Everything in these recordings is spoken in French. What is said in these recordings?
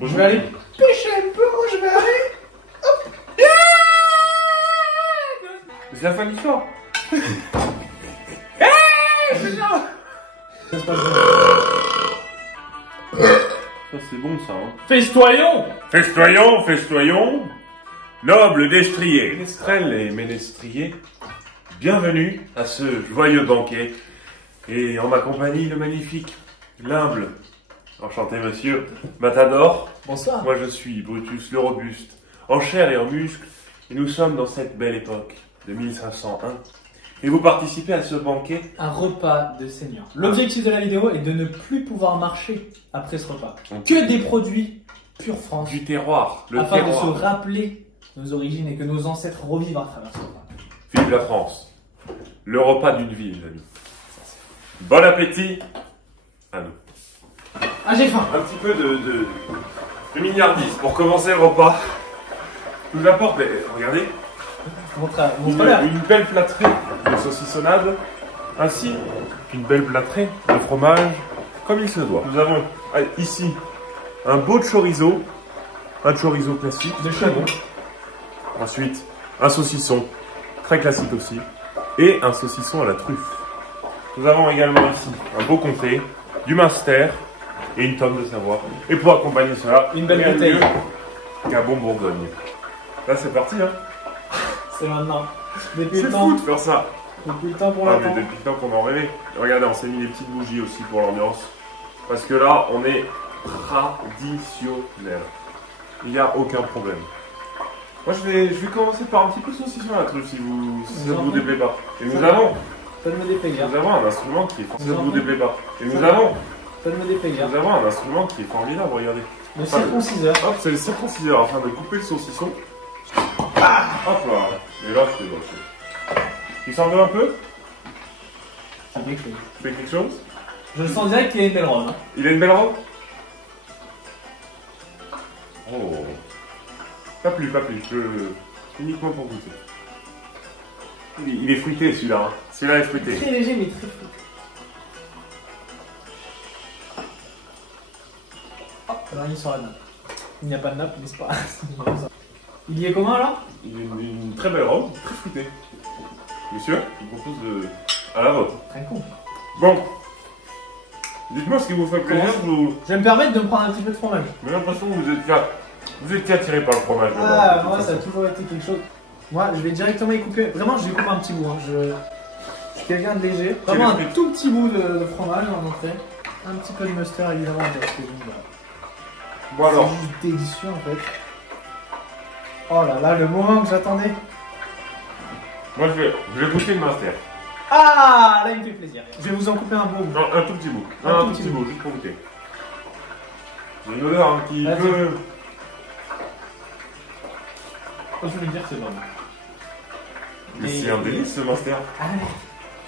Je vais aller pêcher un peu, moi je vais aller. Hop. C'est la fin de l'histoire. Ça se passe bien. Ça c'est bon ça. Hein. Festoyons. Festoyons, festoyons. Nobles destriers, ménestrels et ménestriers, bienvenue à ce joyeux banquet. Et en ma compagnie, le magnifique, l'humble, enchanté monsieur, Matador. Bonsoir. Moi je suis Brutus le Robuste, en chair et en muscle, et nous sommes dans cette belle époque de 1501. Et vous participez à ce banquet. Un repas de seigneur. L'objectif de la vidéo est de ne plus pouvoir marcher après ce repas. Que des produits pure France. Du terroir, le afin terroir. de se rappeler nos origines et que nos ancêtres revivent à travers ce repas. Vive la France. Le repas d'une vie, les amis. Bon appétit à nous. Ah, j'ai faim. Un petit peu de milliardise pour commencer le repas. Je vous apporte, regardez, une belle plâtrée de saucissonnade, ainsi qu'une belle plâtrée de fromage, comme il se doit. Nous avons ici un beau chorizo, un chorizo classique, De très chez bon. Ensuite, un saucisson, très classique aussi, et un saucisson à la truffe. Nous avons également ici un beau comté, du Munster et une tome de Savoie. Et pour accompagner cela, Une belle rien de bouteille. mieux qu'un bon Bourgogne. Là, c'est parti, hein. C'est maintenant. Depuis C'est le temps. fou de faire ça. Depuis le temps pour Ah, l'attendre. mais depuis le temps qu'on en rêvait. Regardez, on s'est mis des petites bougies aussi pour l'ambiance. Parce que là, on est traditionnel. Il n'y a aucun problème. Moi, je vais commencer par un petit peu de saucisson à la truffe si ça ne vous déplaît pas. Et nous avons Ça ne me déplaît guère. un instrument qui est formidable. Ça ne vous déplaît pas. Et Ça ne me déplaît guère. nous avons un instrument qui est formidable, regardez. Le circonciseur. Hop, c'est le circonciseur afin de couper le saucisson. Ah, hop là. Et là, je fais brocher. Il s'en veut un peu? C'est quelque chose. Tu fais quelque chose? Je le sens direct qu'il a une belle robe. Hein. Il a une belle robe? Oh. Pas plus. Uniquement pour goûter. Il est fruité celui-là. Hein. Celui-là est fruité. Très léger mais très fruité. Oh, alors il est sur la nappe. Il n'y a pas de nappe, mais c'est pas. Il y est comment alors? Il a une très belle robe, très fruitée. Monsieur, je vous propose à la vôtre. Très con. Bon. Dites-moi ce qui vous fait plaisir. Je vais me permettre de me prendre un petit peu de fromage. J'ai l'impression que vous étiez attiré par le fromage. Ah, moi ça a toujours été quelque chose. Moi je vais directement y couper. Vraiment, je vais couper un petit bout. Hein. Je suis quelqu'un de léger. Vraiment un tout petit bout de fromage en entrée. Un petit peu de mustard évidemment. Parce que, Bon alors. c'est juste délicieux en fait. Oh là là, le moment que j'attendais. Moi je vais goûter le master. Ah, là il me fait plaisir. Je vais vous en couper un beau bout. Non, un tout petit bout. Un Un tout tout petit petit bout, juste pour goûter. J'ai une odeur un petit Vas-y. peu. Je veux dire c'est bon. Mais c'est un délice ce master. Ah,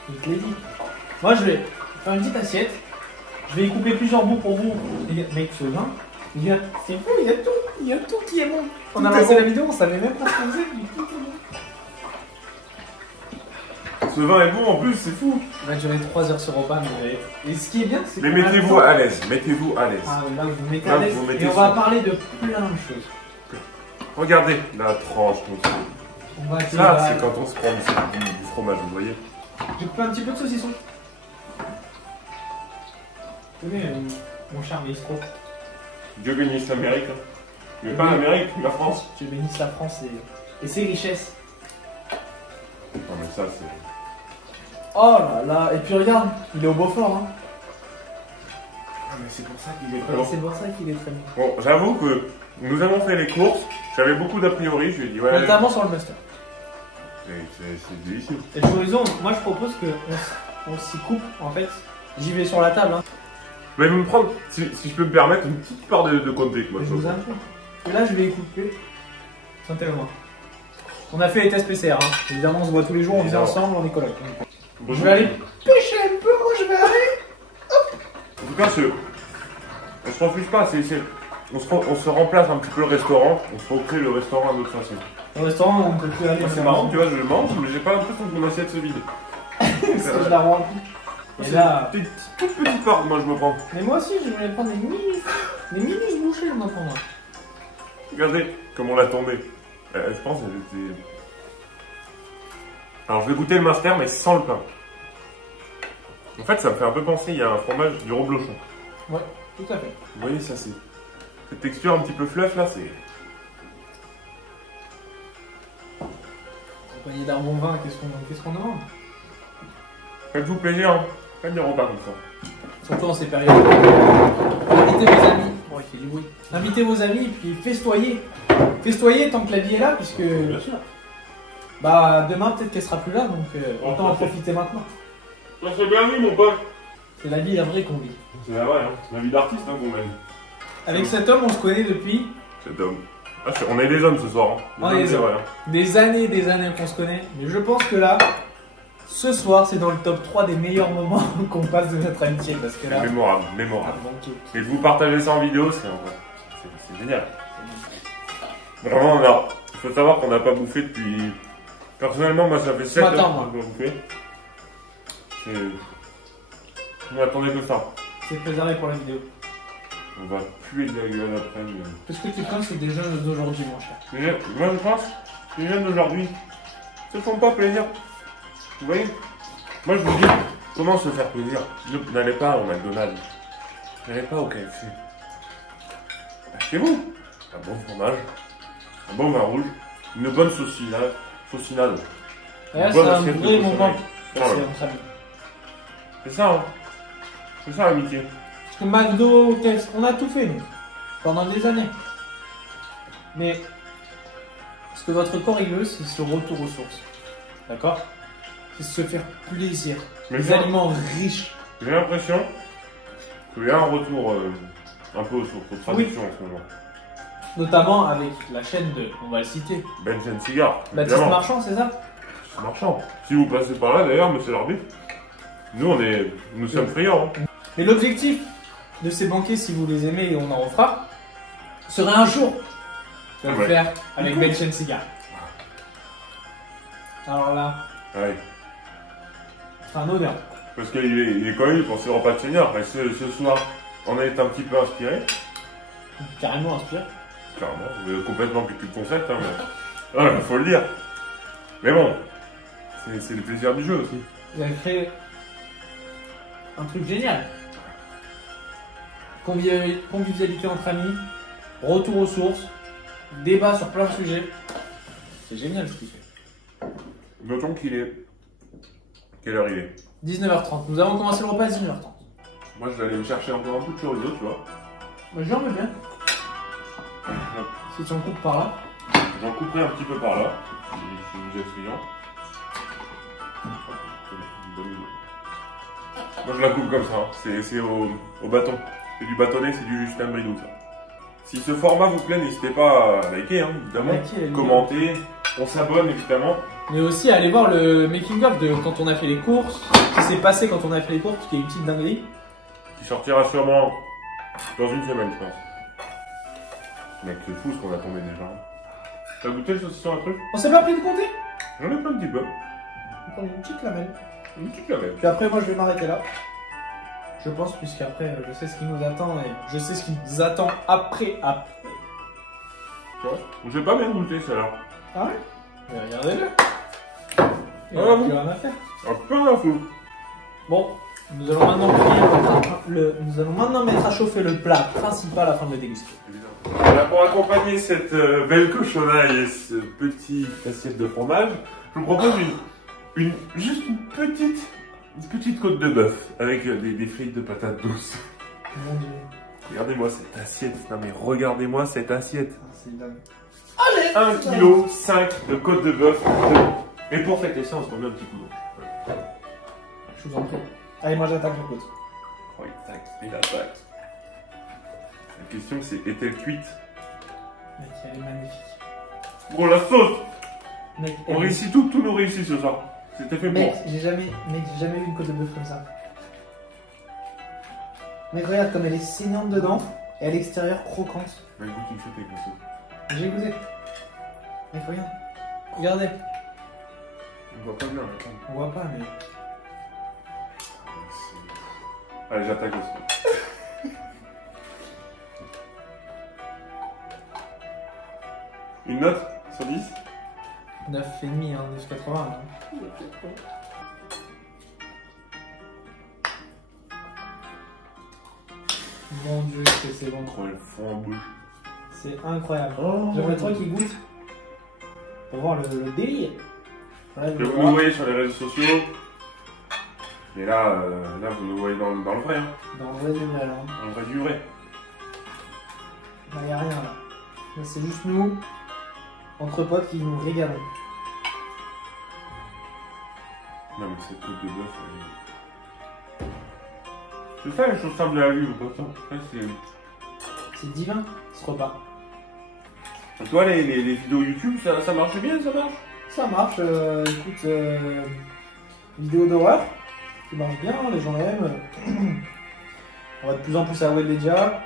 je te l'ai dit. Moi je vais faire une petite assiette. Je vais y couper plusieurs bouts pour vous. Mec, ce vin, c'est fou, il y a tout qui est bon. On a Tout est lancé bon. la vidéo, on savait même pas ce qu'on faisait, mais tout est bon. Ce vin est bon en plus, c'est fou. On va durer 3 heures ce repas, mais et ce qui est bien, c'est Mais qu'on a mettez-vous le temps. à l'aise, mettez-vous à l'aise. Ah, mais là, vous mettez Là, à l'aise. vous mettez Et on va sur- parler de plein de choses. Regardez la tranche comme ça. On va Ça, c'est quand on se prend du fromage, vous voyez. J'ai coupé un petit peu de saucisson. Tenez, mon cher maestro. Dieu bénisse l'Amérique. Hein. Mais pas l'Amérique, la France. Dieu bénisse la France et ses richesses. Non mais ça c'est... Oh là là, et puis regarde, il est au Beaufort. Hein. Ah mais c'est pour ça qu'il est Et très bon. c'est pour ça qu'il est très bon. Bon, j'avoue que nous avons fait les courses. J'avais beaucoup d'a priori, je lui ai dit ouais... Notamment sur le master. C'est délicieux. Et le chorizo, moi je propose qu'on s'y coupe. En fait, j'y vais sur la table. Hein. Je vais me prendre, si je peux me permettre, une petite part de comté. Moi, Je vous invite. Et là, je vais y couper. Sentez-le-moi. On a fait les tests PCR. Hein. Évidemment, on se voit tous les jours, on vit ensemble, on est coloc. Bon, Je vais aller pêcher un peu, moi je vais aller. En tout cas, on se refuse pas, on se remplace un petit peu le restaurant, on se recrée le restaurant à notre façon. Au restaurant, on ne peut plus aller. Moi, c'est marrant, tu vois, je mange, mais j'ai pas l'impression que mon assiette se vide. Parce que je la rends. Et là. Toute petite part, moi je me prends. Mais moi aussi, je voulais prendre des minutes. Les minus bouchées, je m'entends. Regardez comment on l'a tombé. Je pense qu'elle était... Alors je vais goûter le master mais sans le pain. En fait ça me fait un peu penser, il y a un fromage du reblochon. Ouais, tout à fait. Vous voyez ça c'est... Cette texture un petit peu fluff là c'est... Compagnie d'un bon vin, qu'est-ce qu'on demande? Faites-vous plaisir, hein. Faites des repas comme ça. Surtout en ces périodes. Invitez vos amis. Bon, il fait du bruit. Invitez vos amis et puis festoyez. Festoyez tant que la vie est là, puisque. Bien sûr. Bah, demain, peut-être qu'elle sera plus là, donc autant en profiter maintenant. Ça c'est bien vu mon pote. C'est la vie, la vraie qu'on vit. C'est la vraie, hein. C'est la vie d'artiste hein, qu'on mène. Avec cet homme, on se connaît depuis. Cet homme. Ah, on est des hommes ce soir. Hein. On est des hommes. Vrai, hein. Des années qu'on se connaît. Mais je pense que là, ce soir, c'est dans le top 3 des meilleurs moments qu'on passe de notre amitié. Parce que là. Mémorable, mémorable. Et de vous partager ça en vidéo, c'est génial. Vraiment, alors, il faut savoir qu'on n'a pas bouffé depuis. Personnellement, moi, ça fait 7 heures qu'on n'a pas bouffé. Je m'attendais que ça. C'est préservé pour la vidéo. On va puer de la gueule après. Mais... Qu'est-ce que tu penses des jeunes d'aujourd'hui, mon cher? Moi, je pense que les jeunes d'aujourd'hui se font pas plaisir. Vous voyez? Moi, je vous dis, comment se faire plaisir? N'allez pas au McDonald's. N'allez pas au KFC. Achetez-vous un bon fromage, un bon vin rouge, une bonne saucinade. Là, c'est un vrai moment. C'est ça, hein. C'est ça l'amitié. Parce que McDo, KFC, on a tout fait, nous, pendant des années. Mais ce que votre corps il veut, c'est ce retour aux sources. D'accord? C'est se faire plaisir. Des aliments riches. J'ai l'impression qu'il y a un retour un peu aux sources, aux traditions en ce moment. Notamment avec la chaîne de, on va le citer, Benjamin Cigare. Baptiste Marchand, c'est ça? C'est Marchand. Si vous passez par là d'ailleurs, monsieur l'arbitre, nous sommes friands. Hein. Mais l'objectif de ces banquets, si vous les aimez et on en refera, serait un jour de le faire avec Benjamin Cigare. Alors là, ouais. C'est un honneur. Parce qu'il est connu pour ses repas de seigneur. Et ce soir, on est un petit peu inspiré. Carrément inspiré. Carrément, complètement plus le concept, hein, mais... ouais, faut le dire. Mais bon, c'est le plaisir du jeu aussi. Vous avez créé un truc génial. Convivialité entre amis, retour aux sources, débat sur plein de sujets. C'est génial ce qu'il fait. Notons qu'il est... Quelle heure il est? 19h30. Nous avons commencé le repas à 19h30. Moi, je vais aller me chercher encore un peu de chorizo, tu vois. Bah, j'en veux bien. Si tu en coupes par là. J'en couperai un petit peu par là, si vous êtes friand. Moi, je la coupe comme ça, hein. C'est au bâton. C'est du bâtonnet, c'est du Justin Bridou, ça. Si ce format vous plaît, n'hésitez pas à liker, hein, évidemment. Commenter, on s'abonne, évidemment. Mais aussi, allez voir le making-of de quand on a fait les courses. Ce qui s'est passé quand on a fait les courses, qui est une petite dinguerie. Qui sortira sûrement dans une semaine, je pense. Mec, c'est fou ce qu'on a tombé déjà. T'as goûté le saucisson un truc? On s'est pas pris de compter? J'en ai plein un petit peu. Encore une petite lamelle. Une petite lamelle. Puis après, moi, je vais m'arrêter là. Je pense, puisqu'après, je sais ce qui nous attend et je sais ce qui nous attend après. Tu vois? J'ai pas bien goûté celle-là. Ah ouais? Mais regardez-le. Il Ah, n'y a bon. plus rien à faire. Ah, plein d'infos. Bon, nous allons maintenant mettre à chauffer le plat principal afin de le déguster. Voilà, pour accompagner cette belle cochonaille et ce petit assiette de fromage, je vous propose juste une petite côte de bœuf avec des frites de patates douces. Mon Dieu. Regardez-moi cette assiette. Non mais regardez-moi cette assiette. C'est dingue. 1,5 kg de côte de bœuf. Et pour fêter ça, on se remet un petit coup d'eau. Je vous en prie. Allez, moi j'attaque la côte. Oh, il tac, il attaque. La question c'est, est-elle cuite? Mec, elle est magnifique. Oh la sauce! Mec, On réussit tout nous réussit ce soir. C'était fait Mec, pour. j'ai jamais vu une côte de bœuf comme ça. Mec, regarde comme elle est saignante dedans et à l'extérieur croquante. Bah écoute, une sauce avec la sauce. J'ai goûté. Mec, regarde. Regardez. On voit pas bien, attends. On voit pas, mais. Allez, j'attaque aussi. Une note sur 10? 9,5, hein, 9,80. Hein. Mon dieu, que c'est bon. Trop le fond en bouche. C'est incroyable. Oh. J'aimerais trop qu'il goûte. Pour voir le délire. Ouais, vous nous voyez sur les réseaux sociaux. Mais là, vous nous voyez dans le vrai. Hein. Dans le vrai du vrai, là. Dans le vrai du vrai. Il n'y a rien là. Là, c'est juste nous, entre potes, qui nous régalons. Non, mais cette côte de bœuf, c'est ça les choses simples de la vie, ou pas ça? C'est divin, ce repas. Et toi, les vidéos YouTube, ça marche bien, ça marche? Ça marche, écoute, vidéo d'horreur, qui marche bien, les gens aiment. On va de plus en plus à Webedia.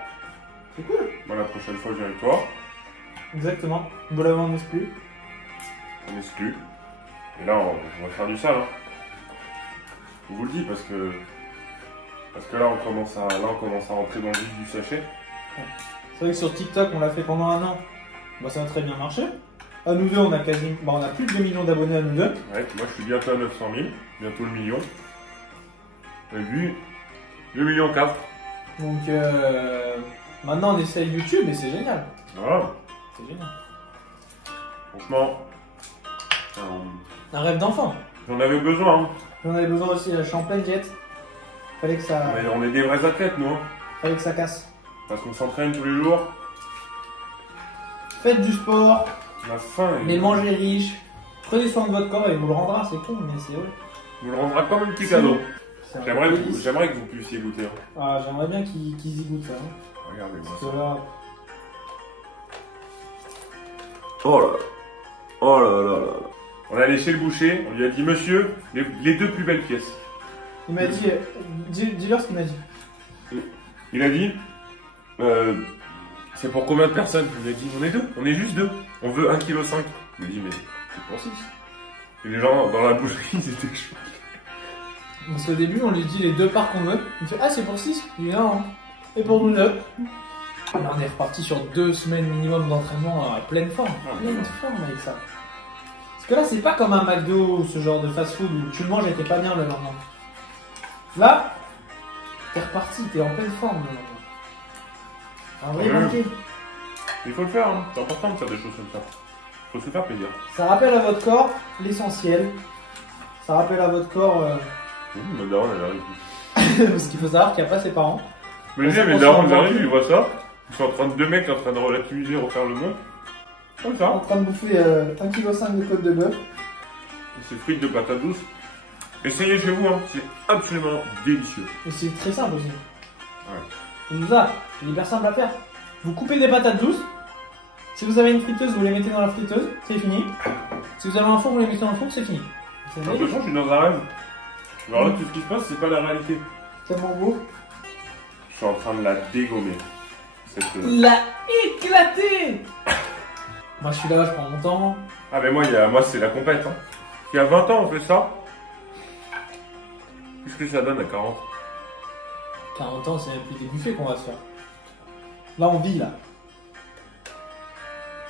C'est cool. Bon, la prochaine fois, je viens avec toi. Exactement. Vous l'avez en exclu. On exclut. Et là, on va faire du sale. Hein. Je vous le dis parce que là, on commence à rentrer dans le vif du sachet. C'est vrai que sur TikTok, on l'a fait pendant un an. Bah, ça a très bien marché. À nous deux, on a on a plus de 2 millions d'abonnés à nous deux. Ouais, moi, je suis bientôt à 900 000. Bientôt le million. Et puis, 2 millions 4. Donc, maintenant, on essaye YouTube et c'est génial. Voilà. C'est génial. Franchement, Un rêve d'enfant. j'en avais besoin. Hein. J'en avais besoin aussi, je suis en pleine jet. Fallait que ça, Mais on est des vrais athlètes, nous. Hein. fallait que ça casse. Parce qu'on s'entraîne tous les jours. Faites du sport, La faim. mais mangez riche. Prenez soin de votre corps et vous le rendra, c'est con, mais c'est vrai. Vous le rendra comme un petit cadeau. C'est un J'aimerais délice. que vous puissiez goûter. Hein. Ah, j'aimerais bien qu'ils y goûtent ça. Hein. Regardez-moi Parce ça. que là, Oh là là. Oh là là là là. On est allé chez le boucher, on lui a dit monsieur, les 2 plus belles pièces. il m'a dit, dis-leur ce qu'il m'a dit. Il a dit, c'est pour combien de personnes? On lui a dit, on est 2, on est juste 2. On veut 1,5 kg. Il m'a dit, mais c'est pour 6. Et les gens dans la boucherie, ils étaient chauds. Parce qu'au début, on lui dit les 2 parts qu'on veut. Il fait, ah, c'est pour 6. Il dit, non. Et pour nous 9. Là, on est reparti sur 2 semaines minimum d'entraînement à pleine forme. Pleine forme avec ça. Parce que là, c'est pas comme un McDo ou ce genre de fast-food où tu le manges et t'es pas bien le lendemain. Là, t'es reparti, t'es en pleine forme le lendemain. Un vrai Ouais. banquet. Il faut le faire, hein. C'est important de faire des choses comme ça. Faut se faire plaisir. Ça rappelle à votre corps l'essentiel. Ça rappelle à votre corps. Ma daronne, elle arrive. Parce qu'il faut savoir qu'il n'y a pas ses parents. Mais mes darons, ils arrivent, ils voient ça. Ils sont en train de 2 mecs en train de relativiser, refaire le monde. Comme ça. En train de bouffer 1,5 kg de côte de bœuf. C'est frites de patates douces. Essayez chez vous, hein. C'est absolument délicieux. Et c'est très simple aussi. Ouais. C'est ça, c'est hyper simple à faire. Vous coupez des patates douces. Si vous avez une friteuse, vous les mettez dans la friteuse, c'est fini. Si vous avez un four, vous les mettez dans le four, c'est fini. C'est J'ai l'impression que je suis dans un rêve. Alors là, tout ce qui se passe, c'est pas la réalité. tellement beau. Je suis en train de la dégommer. Cette... Il a éclaté. Moi je suis là, je prends mon temps. Ah mais moi c'est la compète. Hein. Il y a 20 ans on fait ça. Qu'est-ce que ça donne à 40? 40 ans, c'est même plus des buffets qu'on va se faire. Là on vit là.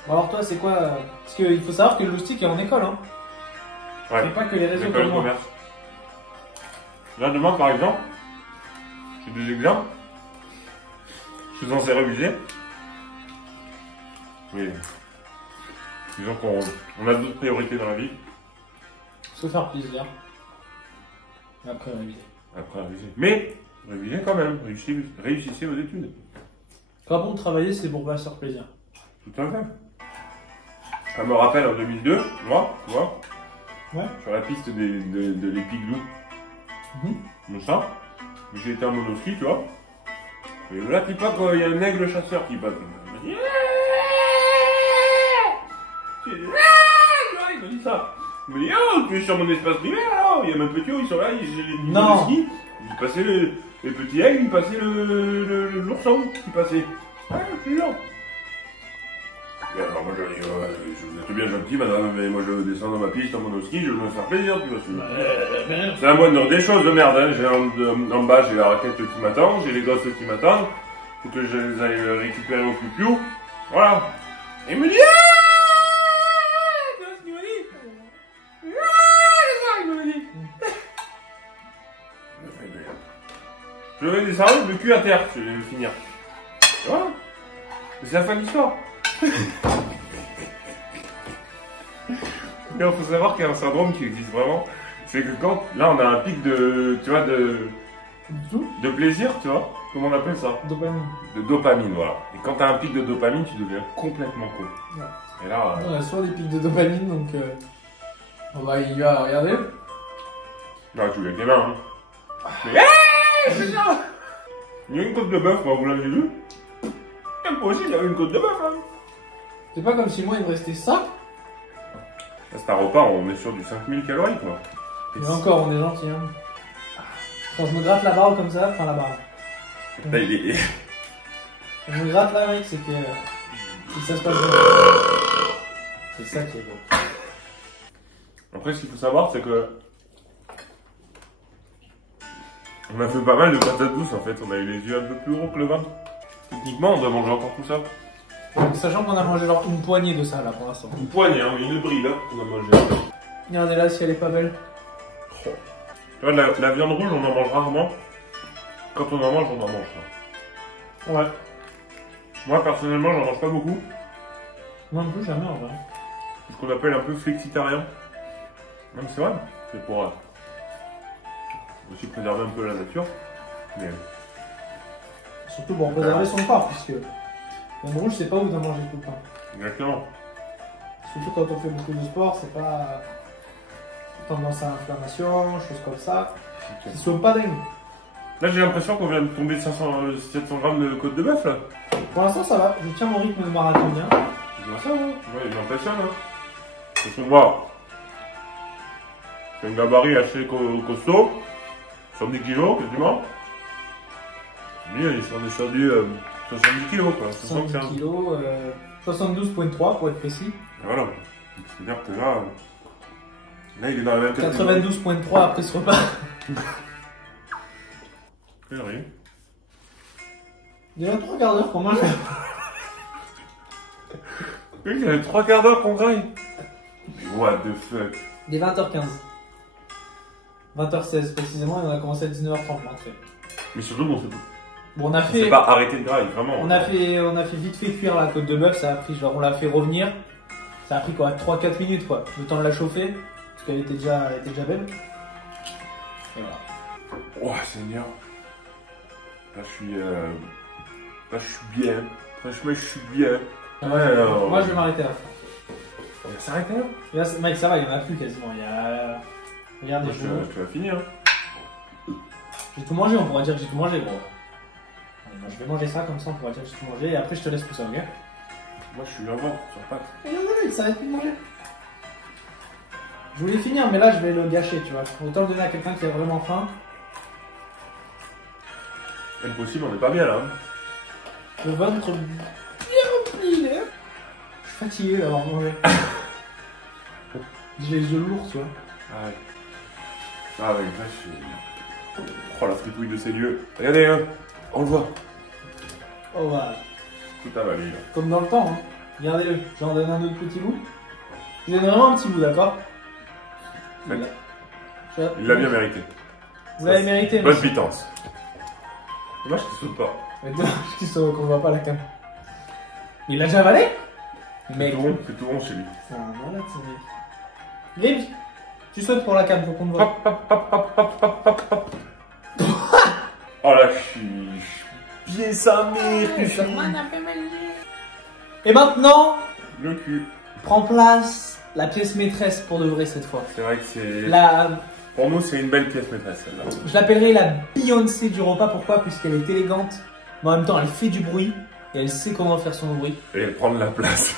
Bon, alors toi c'est quoi Parce qu'il faut savoir que le loustic est en école hein. Ouais. C'est pas que les réseaux École comme de moi. commerce. Là demain par exemple, j'ai des examens. Je suis censé réviser. Oui. Disons qu'on a d'autres priorités dans la vie. Se faire plaisir. Et après réviser. Après réviser. Mais révisez quand même. Réussissez vos études. Pas bon de travailler, c'est pour pas se faire plaisir. Tout à fait. Ça me rappelle en 2002, moi, tu vois, Ouais. sur la piste de l'Epiglou, mon chat, j'ai été en monoski, tu vois. Et là, tu pas qu'il y a un aigle chasseur qui passe. Il m'a dit, il m'a dit ça. Il m'a dit, oh, tu es sur mon espace privé, alors il y a mes petits, ils sont là, j'ai les monoski. Il passait les petits aigles, il passait l'ourson qui passait. Ah, je suis là. Et alors moi je dis, vous êtes bien gentil madame, mais moi je veux descendre dans ma piste en monoski, je veux me faire plaisir, tu vois. C'est à moi de dire des choses de merde, hein. J'ai en bas j'ai la raquette qui m'attend, j'ai les gosses qui m'attendent, faut que je les aille récupérer au piou-piou. Voilà. Et il me dit, Je vais des salades, le cul à terre, je vais le finir. Voilà. C'est la fin de l'histoire. Il faut savoir qu'il y a un syndrome qui existe vraiment. C'est que quand, là, on a un pic de, tu vois, de plaisir, tu vois. Comment on appelle ça? Dopamine. De dopamine, voilà. Et quand t'as un pic de dopamine, tu deviens complètement con. Ouais. Et là... On a souvent des pics de dopamine, donc on va y va, regardez. Là, tu l'as des mains, hein. Mais... il y a une côte de bœuf, moi, vous l'avez vu? Et moi aussi, il y avait une côte de bœuf, hein. C'est pas comme si moi, il me restait ça. Là, c'est un repas, on est sur du 5000 calories, quoi. Et encore, on est gentil, hein. Quand je me gratte la barre comme ça, enfin la barre. Là, il est... Je me gratte là, mec, c'est que ça se passe bien. C'est ça qui est beau. Après, ce qu'il faut savoir, c'est que... on a fait pas mal de patates douces, en fait. On a eu les yeux un peu plus gros que le ventre. Techniquement, on doit manger encore tout ça. Sachant qu'on a mangé genre une poignée de ça, là, pour l'instant. Une poignée, hein, une bride, hein, qu'on a mangé. Regardez là, si elle est pas belle. Oh. Tu vois, la viande rouge, on en mange rarement. Quand on en mange, on en mange. Hein. Ouais. Moi, personnellement, j'en mange pas beaucoup. Moi non plus, jamais en vrai. C'est ce qu'on appelle un peu flexitarien. Même c'est vrai. C'est pour aussi préserver un peu la nature. Mais... surtout pour préserver son corps, puisque le rouge, c'est pas où d'en manger tout le temps. exactement. Surtout quand on fait beaucoup de sport, c'est pas tendance à inflammation, choses comme ça. Qui sont pas dingues. Là, j'ai l'impression qu'on vient de tomber 700 grammes de côte de bœuf, là. Pour l'instant, ça va. Je tiens mon rythme de marathonien. Je vois ça, hein. Ouais, il m'impressionne, hein. Parce que moi, c'est un gabarit assez costaud, 70 kg quasiment. Lui, il est sur du 70 kg, quoi. 70 kg, 72,3 pour être précis. Et voilà. C'est-à-dire que là, il est dans la même 92,3 après ce repas. C'est rien. Déjà 3 quarts d'heure qu'on mange. Oui, il y avait 3 quarts d'heure qu'on graille. What the fuck. Dès 20h15. 20h16 précisément, et on a commencé à 19h30 l'entrée. Mais surtout, bon, c'est tout. Bon, on a On fait. s'est pas arrêté de grailler, vraiment. On a fait vite fait cuire la côte de bœuf, ça a pris, genre on l'a fait revenir. Ça a pris quoi, 3-4 minutes quoi. Le temps de la chauffer, parce qu'elle était déjà belle. Et voilà. Oh Seigneur. Là je suis bien. Franchement je suis bien. Ouais, alors... Moi je vais m'arrêter à la fin. On va s'arrêter là. Là, mec, ça va, il y en a plus quasiment. Il y a. Regarde les cheveux. Tu vas finir. J'ai tout mangé, on pourra dire que j'ai tout mangé, gros. Allez, moi, je vais manger ça comme ça, on pourra dire que j'ai tout mangé et après je te laisse tout ça, ok? Moi je suis là-bas, sur patte. Regarde, mec, ça arrête plus de manger. Je voulais finir, mais là je vais le gâcher, tu vois. Autant le donner à quelqu'un qui a vraiment faim. Impossible, on n'est pas bien là. Hein. Le ventre bien rempli, là. Je suis fatigué d'avoir mangé. J'ai les yeux lourds, tu vois. Ah ouais. Ah ouais, là je suis... Oh la fripouille de ces lieux. Regardez, hein. On le voit. Oh voilà. Tout avalé là. Comme dans le temps, hein. Regardez-le. J'en donne un autre petit bout. Je donne vraiment un petit bout, d'accord? Il l'a bien mérité. Vous l'avez mérité, bonne monsieur. pitance. Dommage qu'il saute pas. Dommage qu'il saute, qu'on voit pas la cam. Mais il l'a déjà avalé? C'est tout rond chez lui. C'est un malade, ce mec. Grims, tu sautes pour la cam, faut qu'on te voit. Hop, hop, hop, hop, hop, hop, hop, hop. Oh la chiche. Bien sa mère, Et maintenant, le cul. prend place la pièce maîtresse pour de vrai cette fois. C'est vrai que c'est... La... Pour nous, c'est une belle pièce maîtresse celle-là. Je l'appellerai la Beyoncé du repas, pourquoi? Puisqu'elle est élégante, mais en même temps elle fait du bruit, et elle sait comment faire son bruit. Et elle prend de la place.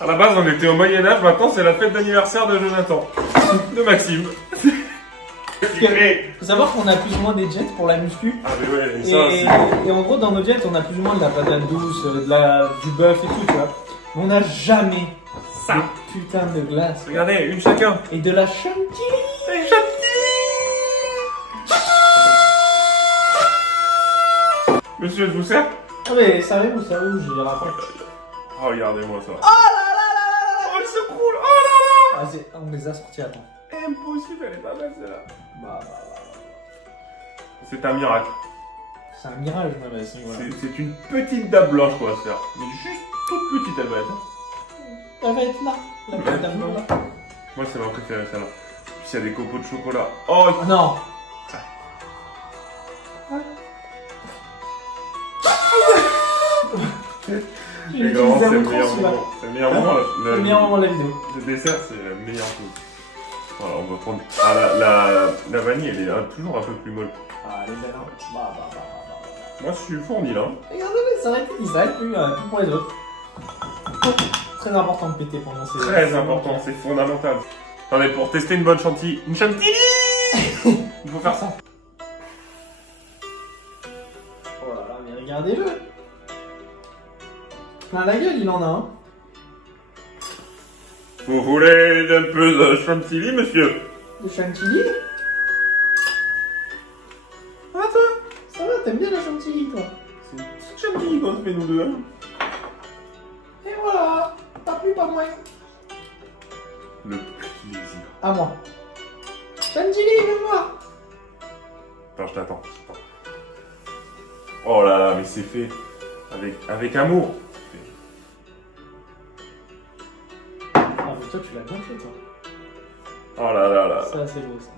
À la base, on était au Moyen-Âge, maintenant c'est la fête d'anniversaire de Jonathan. De Maxime. Il faut savoir qu'on a plus ou moins des jets pour la muscu. Ah mais ouais, ça et en gros, dans nos jets, on a plus ou moins de la patate douce, du bœuf et tout, tu vois. Mais on n'a jamais ça. Des putains de glace. Regardez, une chacun. Et de la chantilly. Monsieur, je vous sers? Ah mais savez-vous, j'ai raconté. Oh, regardez-moi ça. Oh là là là là là. Oh, elle se coule. Oh là là. Ah, on les a sortis, attends. impossible, elle est pas belle celle-là. C'est un miracle. C'est un mirage, ma belle. C'est une petite dame blanche qu'on va se faire. Mais juste toute petite, elle va être. Elle va être là, la petite dame blanche. Moi, c'est ma préférée, celle-là. Puis il y a des copeaux de chocolat. Oh non. Les grands, c'est le meilleur moment. C'est le meilleur moment. Le meilleur moment de la vidéo. Le dessert, c'est la meilleure chose. Voilà, on va prendre. Ah, la vanille, elle est toujours un peu plus molle. Ah, elle est belle, hein. Moi, je suis fourni là. Regardez, ça arrête, il s'arrête plus pour les autres. Très important de péter pendant ces. Très important, c'est fondamental. Attendez, pour tester une bonne chantilly. Une chantilly il faut faire ça. Oh là là, mais regardez-le. Plein la gueule, il en a un. Vous voulez un peu de chantilly, monsieur? De chantilly? Ah toi, ça va, t'aimes bien la chantilly, toi? C'est une petite chantilly qu'on se fait nous deux. Hein. Et voilà, pas plus, pas moins. Le plaisir. À moi. Chantilly, viens-moi. Attends, je t'attends. Oh là là, mais c'est fait avec amour. Ah, mais toi, tu l'as bien fait, toi. Oh là là là. Ça, c'est beau, ça.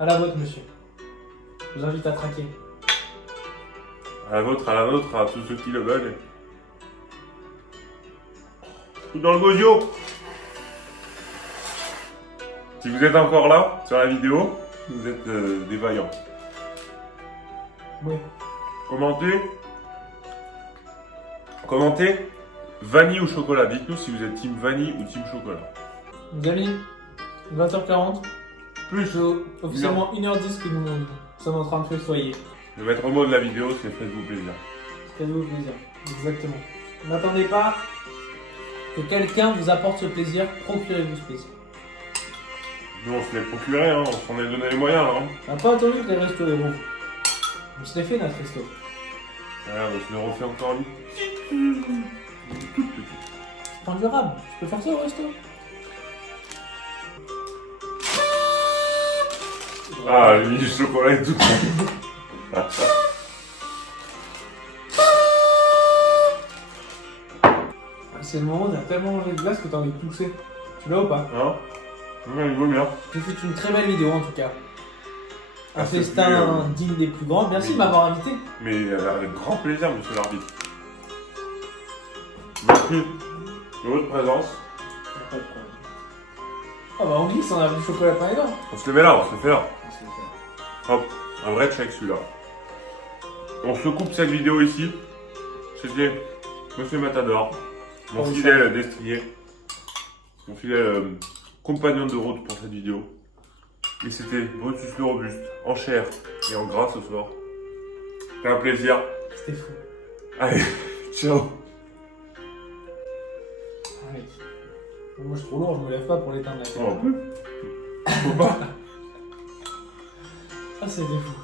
À la vôtre, monsieur. Je vous invite à traquer. À la vôtre, à la nôtre, à tous ceux qui le veulent. Tout dans le gojo. Si vous êtes encore là, sur la vidéo, vous êtes des vaillants. Oui. Commentez vanille ou chocolat. Dites-nous si vous êtes team vanille ou team chocolat. Les amis, 20h40. Plus Officiellement 1h10 que nous sommes en train de festoyer. Le maître mot de la vidéo, c'est faites-vous plaisir. Faites-vous plaisir. Exactement. N'attendez pas que quelqu'un vous apporte ce plaisir. Procurez-vous ce plaisir. Nous, on se l'est procuré, hein, on s'en est donné les moyens. Hein. On n'a pas attendu que les restos les rouvrent. On se l'est fait notre resto. Regarde, on se le refait encore une toute petite. C'est pas durable. Je peux faire ça au resto? Ah, lui, du chocolat et tout. C'est le moment où t'as tellement mangé de glace que t'as envie de tousser. Tu l'as ou pas? Hein? Ouais, il vaut bien. Tu fais une très belle vidéo en tout cas. Un Ah, festin digne des plus grands. Merci de m'avoir invité. Mais avec grand plaisir, monsieur l'arbitre. Merci de votre présence. Pas de problème. Oh bah on glisse, on a du chocolat plein les dents. On se le met là, on se le fait là. On se le fait. Hop, un vrai check celui-là. On se coupe cette vidéo ici. C'était Monsieur Matador, mon fidèle destrier, mon fidèle compagnon de route pour cette vidéo. Et c'était Brutus le Robuste, en chair et en gras ce soir. C'était un plaisir. C'était fou. Allez, ciao. Ah, mec. Moi je suis trop lourd, je me lève pas pour l'éteindre la Oh, caméra. faut pas. Ah c'était fou.